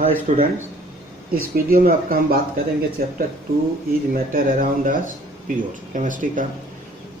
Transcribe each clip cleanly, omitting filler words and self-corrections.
Hi students, इस video में आपका हम बात करेंगे chapter 2 is matter around us pure chemistry का।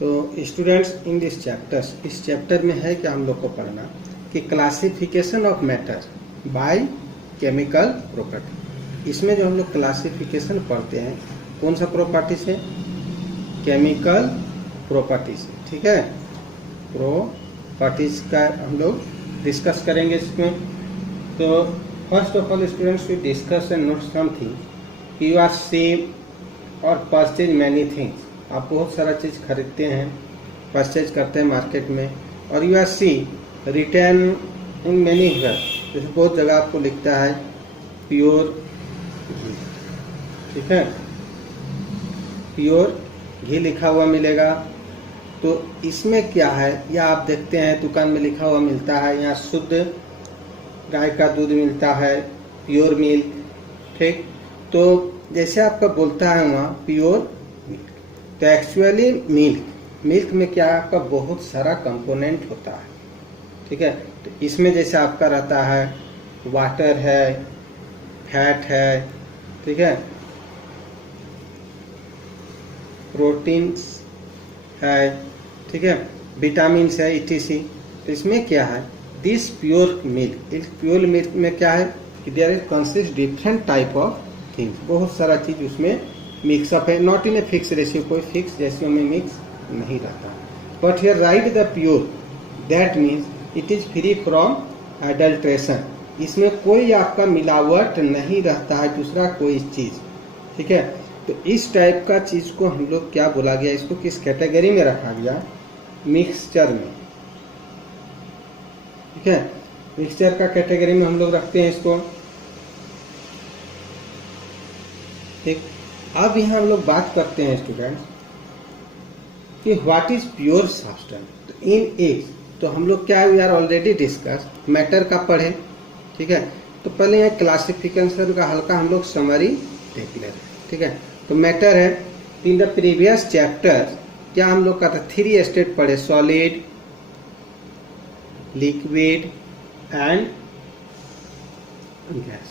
तो स्टूडेंट्स इन दिस चैप्टर्स, इस चैप्टर में है कि हम लोग को पढ़ना कि classification of matter by chemical property. इसमें जो हम लोग क्लासिफिकेशन पढ़ते हैं कौन सा प्रॉपर्टी से? केमिकल प्रॉपर्टी से। ठीक है, प्रॉपर्टीज का हम लोग डिस्कस करेंगे इसमें। तो first of all students we discuss and note something. You are save और परचेज मैनी थिंग्स। आप बहुत सारा चीज़ खरीदते हैं, परचेज करते हैं मार्केट में, और you are see return in many here, जैसे बहुत जगह आपको लिखता है प्योर घी। ठीक है, प्योर घी लिखा हुआ मिलेगा। तो इसमें क्या है, या आप देखते हैं दुकान में लिखा हुआ मिलता है, यहाँ शुद्ध गाय का दूध मिलता है, प्योर मिल्क। ठीक, तो जैसे आपका बोलता है वहाँ प्योर मिल्क, तो एक्चुअली मिल्क में क्या है, आपका बहुत सारा कंपोनेंट होता है। ठीक है, तो इसमें जैसे आपका रहता है वाटर है, फैट है, ठीक है, प्रोटीन्स है, ठीक है, विटामिन्स है, etc। तो इसमें क्या है, दिस प्योर मिल्क, इस प्योर मिल्क में क्या है कि there is consist different type of things, बहुत सारा चीज उसमें मिक्सअप है, not in a fix ratio, कोई फिक्स रेशियो में मिक्स नहीं रहता। But here right the pure, that means it is free from adulteration. इसमें कोई आपका मिलावट नहीं रहता है, दूसरा कोई चीज। ठीक है, तो इस टाइप का चीज को हम लोग क्या बोला गया, इसको किस कैटेगरी में रखा गया? मिक्सचर में। ठीक है, मिक्सचर का कैटेगरी में हम लोग रखते हैं इसको। ठीक, अब यहाँ हम लोग बात करते हैं स्टूडेंट्स कि व्हाट इज प्योर सब्सटेंस। तो इन एग्स, तो हम लोग क्या है, we are already discuss matter का पढ़े। ठीक है, तो पहले यहाँ क्लासिफिकेशन का हल्का हम लोग समरी देख ले रहे हैं। ठीक है, तो मैटर है, इन द प्रीवियस चैप्टर क्या हम लोग का था, 3 स्टेट पढ़े, सॉलिड, लिक्विड एंड गैस।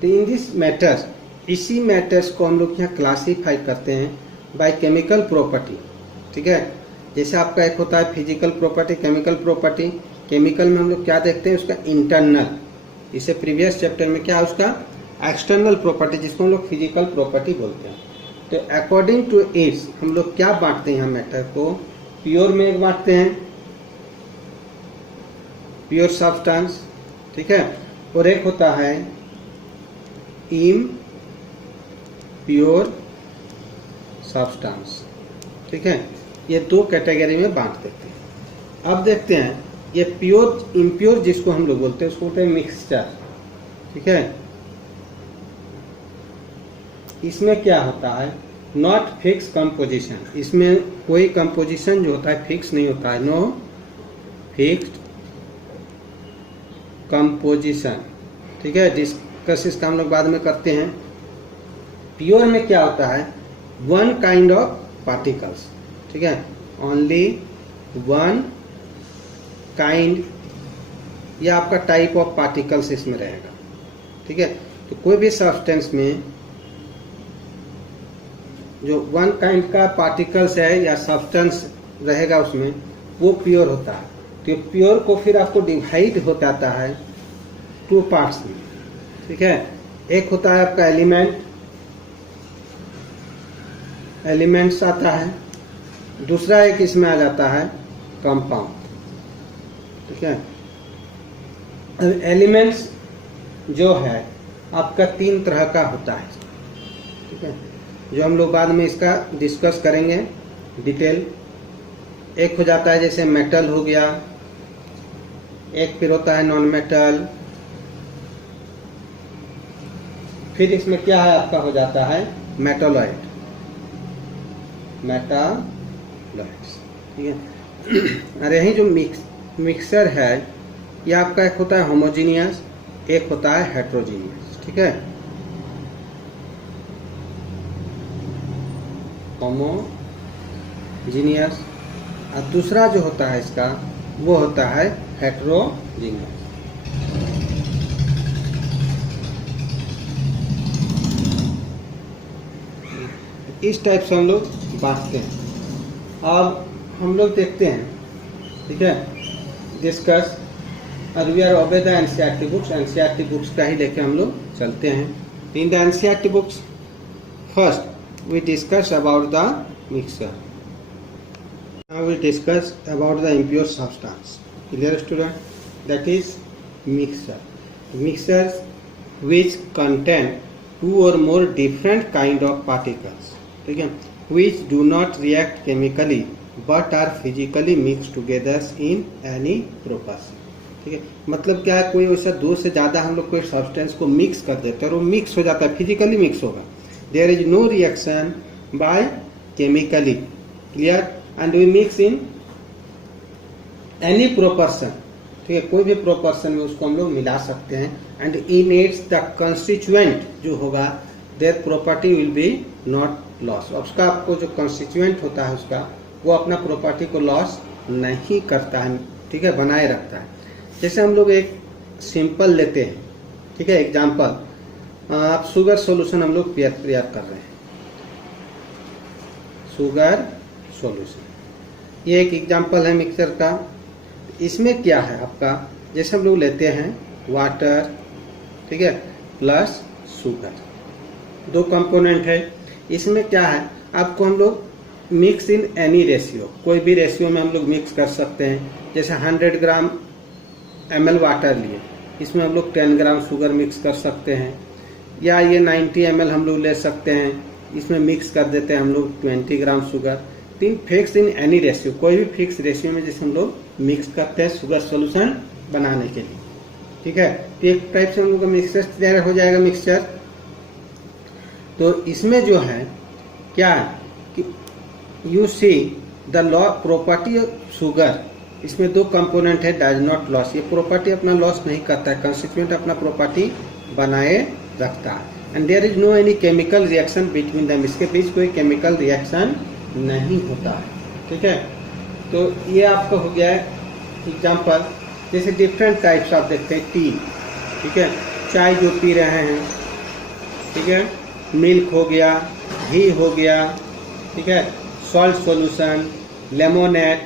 तो इन दिस मैटर्स, इसी मैटर्स को हम लोग यहाँ क्लासीफाई करते हैं बाय केमिकल प्रॉपर्टी। ठीक है, जैसे आपका एक होता है physical property, chemical property. Chemical में हम लोग क्या देखते हैं, उसका इंटरनल, इसे प्रीवियस चैप्टर में क्या है, उसका एक्सटर्नल प्रॉपर्टी, जिसको हम लोग फिजिकल प्रॉपर्टी बोलते हैं। तो अकॉर्डिंग टू इट्स हम लोग क्या बांटते हैं यहाँ मैटर को, प्योर में एक बांटते हैं, प्योर सब्सटेंस। ठीक है, और एक होता है इम्प्योर सब्सटेंस। ठीक है, ये 2 कैटेगरी में बांट देते हैं। अब देखते हैं ये प्योर इम्प्योर जिसको हम लोग बोलते हैं, उसको बोलते हैं मिक्सचर। ठीक है, इसमें क्या होता है, नॉट फिक्स कंपोजिशन, इसमें कोई कंपोजिशन जो होता है फिक्स नहीं होता है, नो फिक्स्ड कंपोजिशन। ठीक है, डिस्कस इसका हम लोग बाद में करते हैं। प्योर में क्या होता है, वन काइंड ऑफ पार्टिकल्स। ठीक है, ओनली वन काइंड, या आपका टाइप ऑफ पार्टिकल्स इसमें रहेगा। ठीक है, तो कोई भी सब्सटेंस में जो वन काइंड का पार्टिकल्स है या सब्सटेंस रहेगा उसमें, वो प्योर होता है। तो प्योर को फिर आपको डिवाइड हो जाता है 2 पार्ट्स में। ठीक है, एक होता है आपका एलिमेंट्स आता है, दूसरा एक इसमें आ जाता है कंपाउंड। ठीक है, अब एलिमेंट्स जो है आपका 3 तरह का होता है। ठीक है, जो हम लोग बाद में इसका डिस्कस करेंगे डिटेल। एक हो जाता है जैसे मेटल हो गया, एक फिर होता है नॉन मेटल, फिर इसमें क्या है आपका हो जाता है मेटालॉइड। ठीक है, अरे यही जो मिक्सर है, ये आपका एक होता है होमोजीनियस, एक होता है हेट्रोजीनियस। ठीक है, होमोजीनियस, और दूसरा जो होता है इसका वो होता है हेट्रोजीनियस। इस टाइप से हम लोग बांटते हैं। अब हम लोग देखते हैं, ठीक है, डिस्कस, और we are obey the NCERT books, NCERT books का ही लेके हम लोग चलते हैं। In the NCERT books first we discuss about the mixture, now we discuss about the impure substance. Clear student? That is mixture, mixtures which contain two or more different kind of particles, ठीक है, which do not react chemically but are physically mixed together in any proportion, ठीक है। मतलब क्या है, कोई वैसा दो से ज़्यादा हम लोग कोई सब्सटेंस को मिक्स कर देते हैं और वो मिक्स हो जाता है, फिजिकली मिक्स होगा। There is no reaction by chemically, clear, and we mix in any proportion, ठीक है, कोई भी प्रोपोर्शन में उसको हम लोग मिला सकते हैं। And in its the constituent जो होगा, their property will be not loss, उसका आपको जो कंस्टिट्यूएंट होता है उसका, वो अपना प्रॉपर्टी को लॉस नहीं करता है, ठीक है, बनाए रखता है। जैसे हम लोग एक सिंपल लेते हैं, ठीक है, एग्जांपल, आप शुगर सॉल्यूशन हम लोग तैयार कर रहे हैं, शुगर सॉल्यूशन, ये एक एग्जांपल है मिक्सचर का। इसमें क्या है आपका, जैसे हम लोग लेते हैं वाटर, ठीक है, प्लस शुगर, दो कंपोनेंट है। इसमें क्या है, आपको हम लोग मिक्स इन एनी रेशियो, कोई भी रेशियो में हम लोग मिक्स कर सकते हैं। जैसे 100 ग्राम ml वाटर लिए, इसमें हम लोग 10 ग्राम शुगर मिक्स कर सकते हैं, या ये 90 ml हम लोग ले सकते हैं, इसमें मिक्स कर देते हैं हम लोग 20 ग्राम शुगर। तीन फिक्स इन एनी रेशियो, कोई भी फिक्स रेशियो में जैसे हम लोग मिक्स करते हैं शुगर सॉल्यूशन बनाने के लिए, ठीक है। तो एक टाइप से हम लोग का मिक्सचर तैयार हो जाएगा मिक्सचर। तो इसमें जो है क्या है कि you see the law property of sugar, इसमें दो कंपोनेंट है, डज नॉट लॉस, ये प्रॉपर्टी अपना लॉस नहीं करता है, कंस्टिट्यूएंट अपना प्रॉपर्टी बनाए रखता है। And there is no any chemical reaction between them, इसके बीच कोई केमिकल रिएक्शन नहीं होता है, ठीक है। तो ये आपका हो गया है एग्जाम्पल। जैसे डिफरेंट टाइप्स आप देखते हैं, टी, ठीक है, चाय जो पी रहे हैं, ठीक है, मिल्क हो गया, घी हो गया, ठीक है, salt solution, lemonade,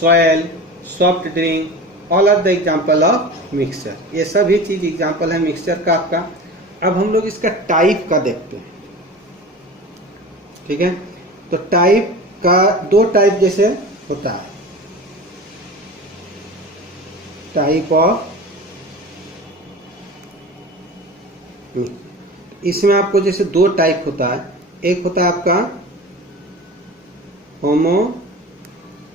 soil, soft drink, all are the example of mixture. ये सभी चीज एग्जाम्पल है मिक्सचर का आपका। अब हम लोग इसका टाइप का देखते हैं, ठीक है। तो टाइप का दो टाइप जैसे होता है, टाइप ऑफ, इसमें आपको जैसे दो टाइप होता है, एक होता है आपका होमोजीनियस,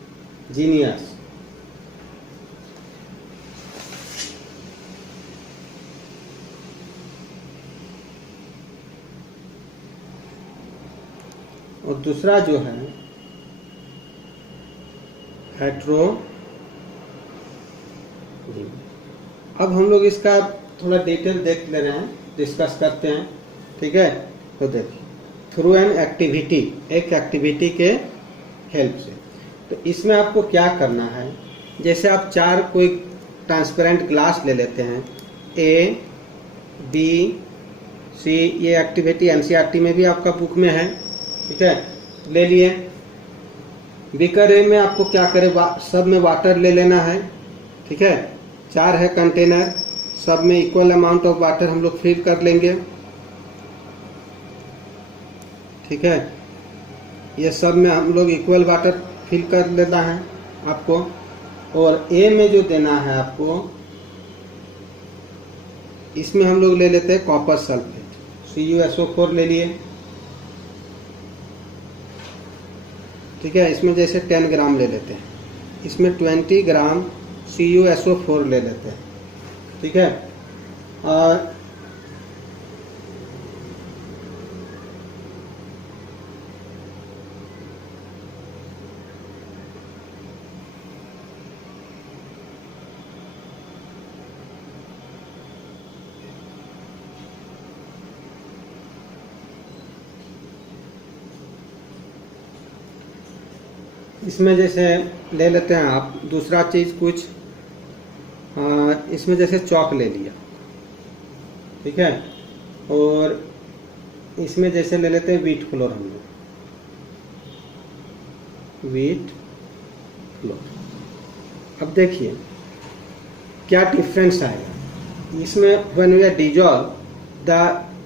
और दूसरा जो है हेट्रो। अब हम लोग इसका थोड़ा डिटेल देख ले रहे हैं, डिस्कस करते हैं, ठीक है। तो देखिए, थ्रू एन एक्टिविटी, एक एक्टिविटी के हेल्प से। तो इसमें आपको क्या करना है, जैसे आप चार कोई ट्रांसपेरेंट ग्लास ले लेते हैं, ए बी सी, ये एक्टिविटी एनसीईआरटी में भी आपका बुक में है, ठीक है, ले लिए। बीकर ए में आपको क्या करें, सब में वाटर ले लेना है, ठीक है, चार है कंटेनर, सब में इक्वल अमाउंट ऑफ वाटर हम लोग फिल कर लेंगे, ठीक है। ये सब में हम लोग इक्वल वाटर फिल कर लेना है आपको। और ए में जो देना है आपको, इसमें हम लोग ले लेते हैं कॉपर सल्फेट, CuSO4 ले लिए, ठीक है। इसमें जैसे 10 ग्राम ले लेते हैं, इसमें 20 ग्राम CuSO4 ले लेते हैं, ठीक है। और इसमें जैसे ले लेते हैं आप दूसरा चीज़ कुछ, इसमें जैसे चौक ले लिया, ठीक है। और इसमें जैसे ले लेते हैं व्हीट फ्लोर हम लोग, wheat flour। अब देखिए क्या डिफरेंस आएगा इसमें। When we dissolve the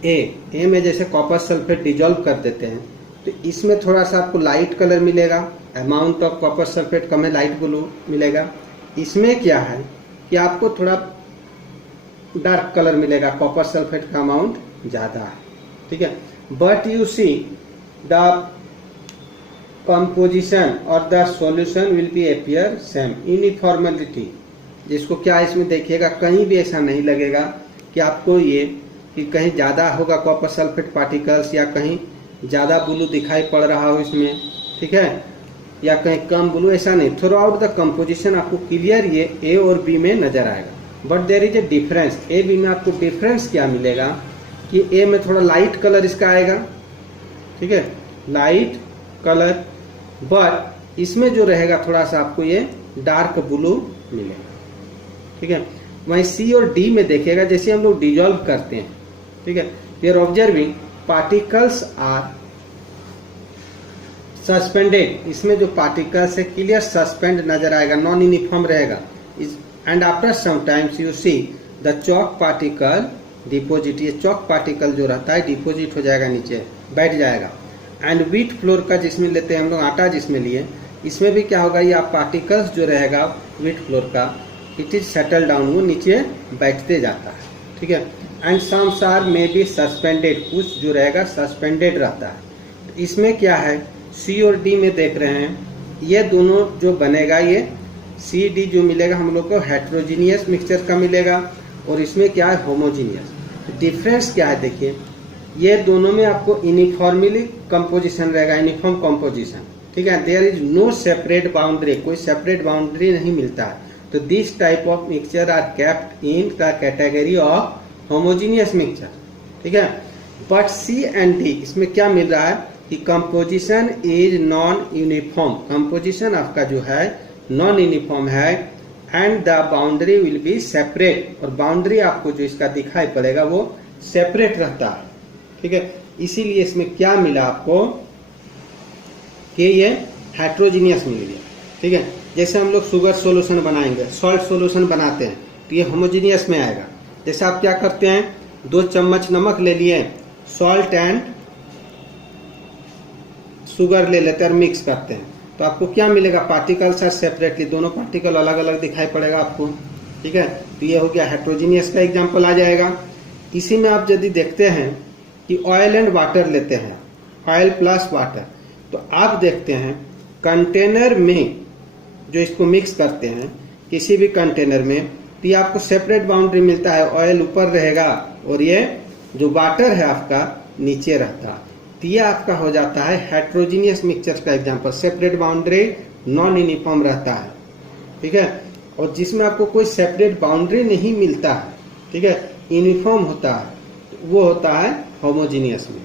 A में जैसे कॉपर सल्फेट डिजॉल्व कर देते हैं तो इसमें थोड़ा सा आपको लाइट कलर मिलेगा, अमाउंट ऑफ कॉपर सल्फेट कम है, लाइट ब्लू मिलेगा। इसमें क्या है कि आपको थोड़ा डार्क कलर मिलेगा, कॉपर सल्फेट का अमाउंट ज्यादा है, ठीक है। But you see the composition और the solution will be appear same, uniformality. जिसको क्या इसमें देखिएगा कहीं भी ऐसा नहीं लगेगा कि आपको ये कि कहीं ज्यादा होगा कॉपर सल्फेट पार्टिकल्स या कहीं ज्यादा ब्लू दिखाई पड़ रहा हो इसमें, ठीक है, या कहीं कम ब्लू, ऐसा नहीं। थ्रू आउट द कंपोजिशन आपको क्लियर ये ए और बी में नजर आएगा। But there is a difference, A B में आपको डिफरेंस क्या मिलेगा कि ए में थोड़ा लाइट कलर इसका आएगा, ठीक है, लाइट कलर, बट इसमें जो रहेगा थोड़ा सा आपको ये डार्क ब्लू मिलेगा, ठीक है। वहीं सी और डी में देखिएगा जैसे हम लोग डिजॉल्व करते हैं, ठीक है, we are observing particles are suspended. इसमें जो पार्टिकल्स है क्लियर सस्पेंड नजर आएगा, नॉन यूनिफॉर्म रहेगा। And after some times you see the chalk particle deposit, ये चॉक पार्टिकल जो रहता है डिपोजिट हो जाएगा, नीचे बैठ जाएगा। एंड व्हीट फ्लोर का जिसमें लेते हैं हम लोग आटा जिसमें लिए, इसमें भी क्या होगा, ये आप पार्टिकल्स जो रहेगा व्हीट फ्लोर का इट इज सेटल डाउन, वो नीचे बैठते जाता है, ठीक है। And sums are may be suspended, कुछ जो रहेगा सस्पेंडेड रहता है। इसमें क्या है सी और डी में देख रहे हैं, ये दोनों जो बनेगा ये सी डी जो मिलेगा हम लोग को हेट्रोजीनियस मिक्सचर का मिलेगा और इसमें क्या है होमोजीनियस। डिफरेंस क्या है देखिए, ये दोनों में आपको यूनिफॉर्मली कंपोजिशन रहेगा, यूनिफॉर्म कंपोजिशन, ठीक है। There is no separate boundary, कोई सेपरेट बाउंड्री नहीं मिलता है। तो this type of mixture are kept in the category of homogeneous mixture, ठीक है। बट सी एंड डी इसमें क्या मिल रहा है कि composition is non uniform, composition आपका जो है नॉन यूनिफॉर्म है। And the boundary will be separate, और बाउंड्री आपको जो इसका दिखाई पड़ेगा वो सेपरेट रहता है, ठीक है। इसीलिए इसमें क्या मिला आपको कि ये हेट्रोजीनियस मिल गया, ठीक है। जैसे हम लोग शुगर सॉल्यूशन बनाएंगे, सॉल्ट सॉल्यूशन बनाते हैं तो ये होमोजीनियस में आएगा। जैसे आप क्या करते हैं 2 चम्मच नमक ले लिए, सॉल्ट एंड शुगर ले लेते हैं और मिक्स करते हैं तो आपको क्या मिलेगा, पार्टिकल्स आर सेपरेटली, दोनों पार्टिकल अलग अलग दिखाई पड़ेगा आपको, ठीक है। तो ये हो गया हेट्रोजीनियस का एग्जांपल आ जाएगा। इसी में आप यदि देखते हैं कि ऑयल एंड वाटर लेते हैं, ऑयल प्लस वाटर, तो आप देखते हैं कंटेनर में जो इसको मिक्स करते हैं किसी भी कंटेनर में, तो ये आपको सेपरेट बाउंड्री मिलता है, ऑयल ऊपर रहेगा और ये जो वाटर है आपका नीचे रहता है। तो ये आपका हो जाता है हेट्रोजीनियस मिक्सचर का example, separate boundary, non uniform रहता है, ठीक है। और जिसमें आपको कोई सेपरेट बाउंड्री नहीं मिलता है, ठीक है, यूनिफॉर्म होता है, वो होता है होमोजीनियस में।